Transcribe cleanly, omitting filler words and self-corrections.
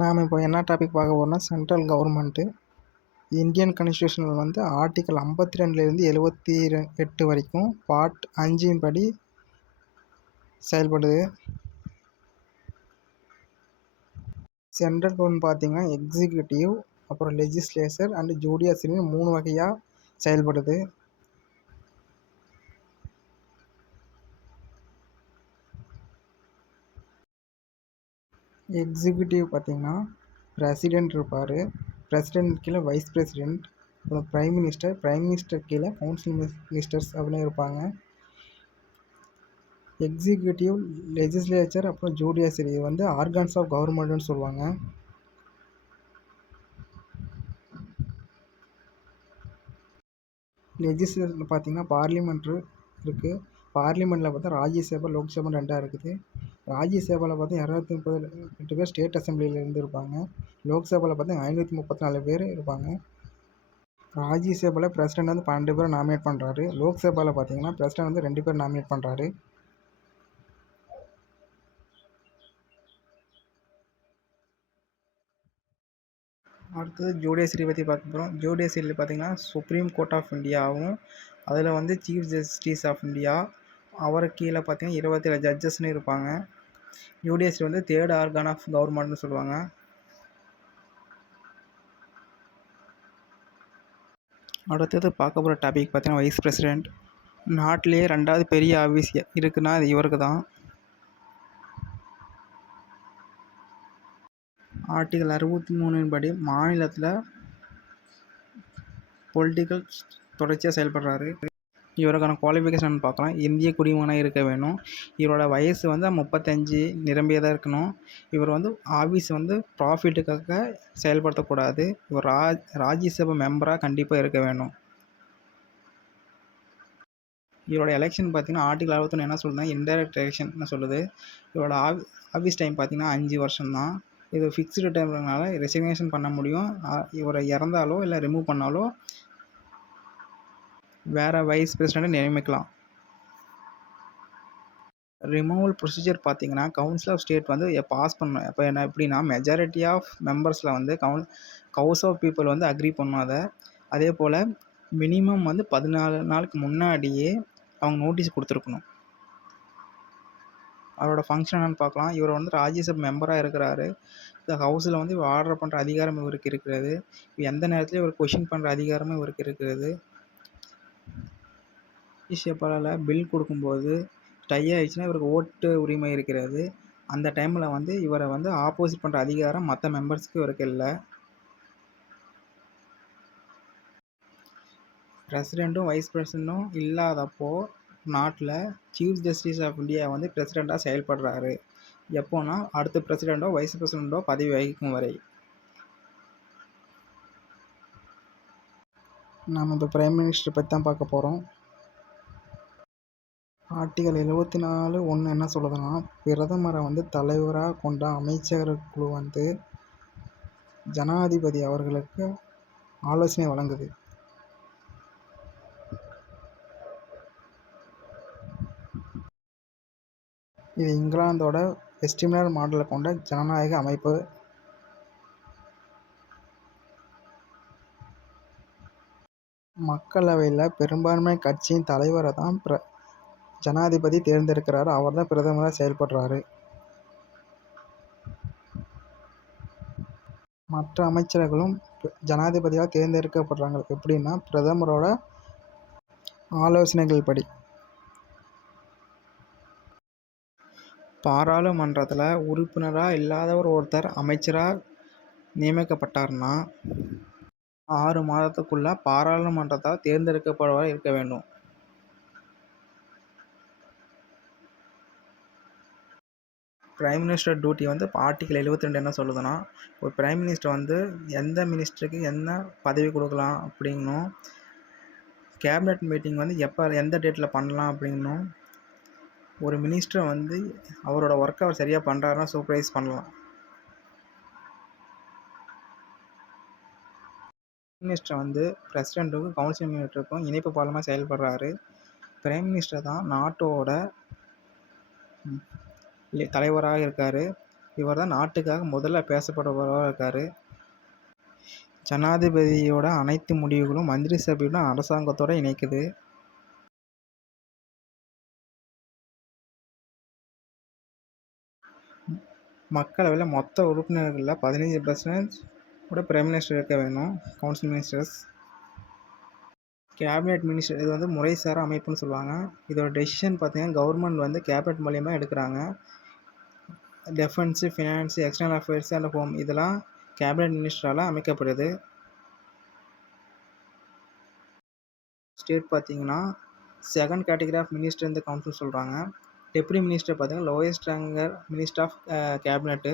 நாம் இப்போ என்ன டாபிக் பார்க்க போகிறோம்னா சென்ட்ரல் கவர்மெண்ட்டு இந்தியன் கான்ஸ்டியூஷனில் வந்து ஆர்டிக்கல் 52லேருந்து 78 வரைக்கும் பார்ட் 5 படி செயல்படுது. சென்ட்ரல் கவர்மெண்ட் பார்த்திங்கன்னா எக்ஸிக்யூட்டிவ், அப்புறம் லெஜிஸ்லேச்சர் அண்டு ஜுடிஷியரின்னு 3 வகையாக செயல்படுது. எக்ஸிக்யூட்டிவ் பார்த்திங்கன்னா பிரசிடெண்ட் இருப்பார், பிரசிடெண்ட் கீழே வைஸ் பிரசிடெண்ட், அப்புறம் பிரைம் மினிஸ்டர் கீழே கவுன்சில் மினிஸ்டர்ஸ் அப்படின்னு இருப்பாங்க. எக்ஸிக்யூட்டிவ், லெஜிஸ்லேச்சர் அப்புறம் ஜுடிஷியரி வந்து ஆர்கன்ஸ் ஆஃப் கவர்மெண்ட்னு சொல்லுவாங்க. லெஜிஸ்லேச்சரில் பார்த்திங்கன்னா பார்லிமெண்ட்ரு இருக்குது. பார்லிமெண்ட்டில் பார்த்தா ராஜ்யசபா லோக்சபா 2 இருக்குது. ராஜ்யசபாவில் பார்த்தா 238 பேர் ஸ்டேட் அசம்பிளியிலேருந்து இருப்பாங்க. லோக்சபாவில் பார்த்தா 534 பேர் இருப்பாங்க. ராஜ்யசபாவில் பிரசிடெண்ட் வந்து 12 பேர் நாமினேட் பண்ணுறாரு. லோக்சபாவில் பார்த்தீங்கன்னா பிரசிடெண்ட் வந்து 2 பேர் நாமினேட் பண்ணுறாரு. அடுத்தது ஜுடிஷியரி பற்றி பார்க்க போகிறோம். ஜுடிஷியரியில் பார்த்தீங்கன்னா சுப்ரீம் கோர்ட் ஆஃப் இந்தியாவும், அதில் வந்து சீஃப் ஜஸ்டிஸ் ஆஃப் இந்தியா, அவருக்கு கீழே பார்த்தீங்கன்னா 27 ஜட்ஜஸ்ன்னு இருப்பாங்க. ஜுடிஷியரி வந்து தேர்ட் ஆர்கன் ஆஃப் கவர்மெண்ட்னு சொல்லுவாங்க. அடுத்தது பார்க்க போகிற டாபிக் பார்த்தீங்கன்னா வைஸ் பிரசிடெண்ட். நாட்டிலேயே 2வது பெரிய ஆஃபீஸ் இருக்குன்னா அது இவருக்கு தான். ஆர்டிகல் 63 படி மாநிலத்தில் பொலிட்டிக்கல் தொடர்ச்சியாக செயல்படுறாரு. இவருக்கான குவாலிஃபிகேஷன் பார்க்கலாம். இந்திய குடிமகனாக இருக்க வேணும். இவரோட வயசு வந்து 35 நிரம்பியதாக இருக்கணும். இவர் வந்து ஆஃபீஸ் வந்து ப்ராஃபிட்டுக்காக செயல்படுத்தக்கூடாது. இவர் ராஜ்யசபா மெம்பராக கண்டிப்பாக இருக்க வேணும். இவரோட எலெக்ஷன் பார்த்திங்கன்னா ஆர்டிகல் 61 என்ன சொல்லுதுன்னா இன்டைரக்ட் எலெக்ஷன் சொல்லுது. இவரோட ஆஃபீஸ் டைம் பார்த்திங்கன்னா 5 வருஷம் தான். இது ஃபிக்ஸ்டு டைம்னால ரெசிக்னேஷன் பண்ண முடியும். இவரை இறந்தாலோ இல்லை ரிமூவ் பண்ணாலோ வேறு வைஸ் பிரசிடெண்ட்டை நியமிக்கலாம். ரிமூவல் ப்ரொசீஜர் பார்த்திங்கன்னா கவுன்சில் ஆஃப் ஸ்டேட் வந்து பாஸ் பண்ணணும். இப்போ என்ன எப்படின்னா மெஜாரிட்டி ஆஃப் மெம்பர்ஸில் வந்து ஹவுஸ் ஆஃப் பீப்புள் வந்து அக்ரி பண்ணும் அதை. அதே போல் மினிமம் வந்து 14 நாளுக்கு முன்னாடியே அவங்க நோட்டீஸ் கொடுத்துருக்கணும். அவரோட ஃபங்க்ஷன் என்னென்னு பார்க்கலாம். இவர் வந்து ராஜ்யசபா மெம்பராக இருக்கிறாரு. இந்த ஹவுஸில் வந்து இவர் ஆர்டர் பண்ணுற அதிகாரம் இவருக்கு இருக்கிறது. எந்த நேரத்துலையும் இவர் கொஷின் பண்ணுற அதிகாரமும் இவருக்கு இருக்கிறது. ராஜ்யசபாவில் பில் கொடுக்கும்போது டை ஆகிடுச்சுன்னா இவருக்கு ஓட்டு உரிமை இருக்கிறது. அந்த டைமில் வந்து இவரை வந்து ஆப்போசிட் பண்ணுற அதிகாரம் மற்ற மெம்பர்ஸ்க்கு இவருக்கு இல்லை. பிரசிடெண்ட்டும் வைஸ் பிரசிடெண்ட்டும் இல்லாதப்போ நாட்டில் சீஃப் ஜஸ்டிஸ் ஆஃப் இந்தியா வந்து பிரசிடெண்ட்டாக செயல்படுறாரு. எப்போனா அடுத்த பிரசிடெண்ட்டோ வைஸ் பிரசிடெண்ட்டோ பதவி வகிக்கும் வரை. நாம் இப்போ பிரைம் மினிஸ்டர் பற்றி தான் பார்க்க போகிறோம். ஆர்டிகல் 74(1) என்ன சொல்லுதுன்னா பிரதமரை வந்து தலைவராக கொண்ட அமைச்சர் குழு வந்து ஜனாதிபதி அவர்களுக்கு ஆலோசனை வழங்குது. இது இங்கிலாந்தோட வெஸ்ட்மினிஸ்டர் மாடலை கொண்ட ஜனநாயக அமைப்பு. மக்களவையில் பெரும்பான்மை கட்சியின் தலைவரை தான் ஜனாதிபதி தேர்ந்தெடுக்கிறாரு. அவர் தான் பிரதமராக செயல்படுறாரு. மற்ற அமைச்சர்களும் ஜனாதிபதியால் தேர்ந்தெடுக்கப்படுறாங்க. எப்படின்னா பிரதமரோட ஆலோசனைகள் படி. பாராளுமன்றத்தில் உறுப்பினராக இல்லாதவர் ஒருத்தர் அமைச்சராக நியமிக்கப்பட்டார்னா 6 மாதத்துக்குள்ள பாராளுமன்றத்தால் தேர்ந்தெடுக்கப்படுவராக இருக்க வேண்டும். பிரைம் மினிஸ்டர் டியூட்டி வந்து ஆர்டிகல் 72 என்ன சொல்லுதுன்னா ஒரு பிரைம் மினிஸ்டர் வந்து எந்த மினிஸ்டருக்கு என்ன பதவி கொடுக்கலாம் அப்படின்னும், கேபினட் மீட்டிங் வந்து எந்த டேட்டில் பண்ணலாம் அப்படின்னும், ஒரு மினிஸ்டரை வந்து அவரோட ஒர்க்கை அவர் சரியாக பண்ணுறாருன்னா சூப்பர்வைஸ் பண்ணலாம். மினிஸ்டர் வந்து பிரசிடெண்ட்டுக்கும் கவுன்சில் மினிஸ்டருக்கும் இணைப்பு பாலமாக செயல்படுறாரு. பிரைம் மினிஸ்டர் தான் நாட்டோட தலைவராக இருக்கார். இவர் தான் நாட்டுக்காக முதல்ல பேசப்படுபவராக இருக்கார். ஜனாதிபதியோட அனைத்து முடிவுகளும் மந்திரி சபையுடன் அரசாங்கத்தோட இணைக்குது. மக்களவையில் மொத்த உறுப்பினர்களில் 15% கூட பிரைம் மினிஸ்டர் இருக்க வேணும். Council ministers. கேபினெட் மினிஸ்டர் இது வந்து முறைசாரா அமைப்புன்னு சொல்லுவாங்க. இதோட டெசிஷன் பார்த்தீங்கன்னா கவர்மெண்ட் வந்து கேபினெட் மூலியமாக எடுக்கிறாங்க. Defence, finance, external affairs and home இதெல்லாம் கேபினெட் மினிஸ்டரால் அமைக்கப்படுது. ஸ்டேட் பார்த்தீங்கன்னா செகண்ட் கேட்டகரி ஆஃப் மினிஸ்டர் இந்த கவுன்சில் சொல்கிறாங்க. டெப்யூட்டி மினிஸ்டர் பார்த்தீங்கன்னா lowest ranker minister of cabinet.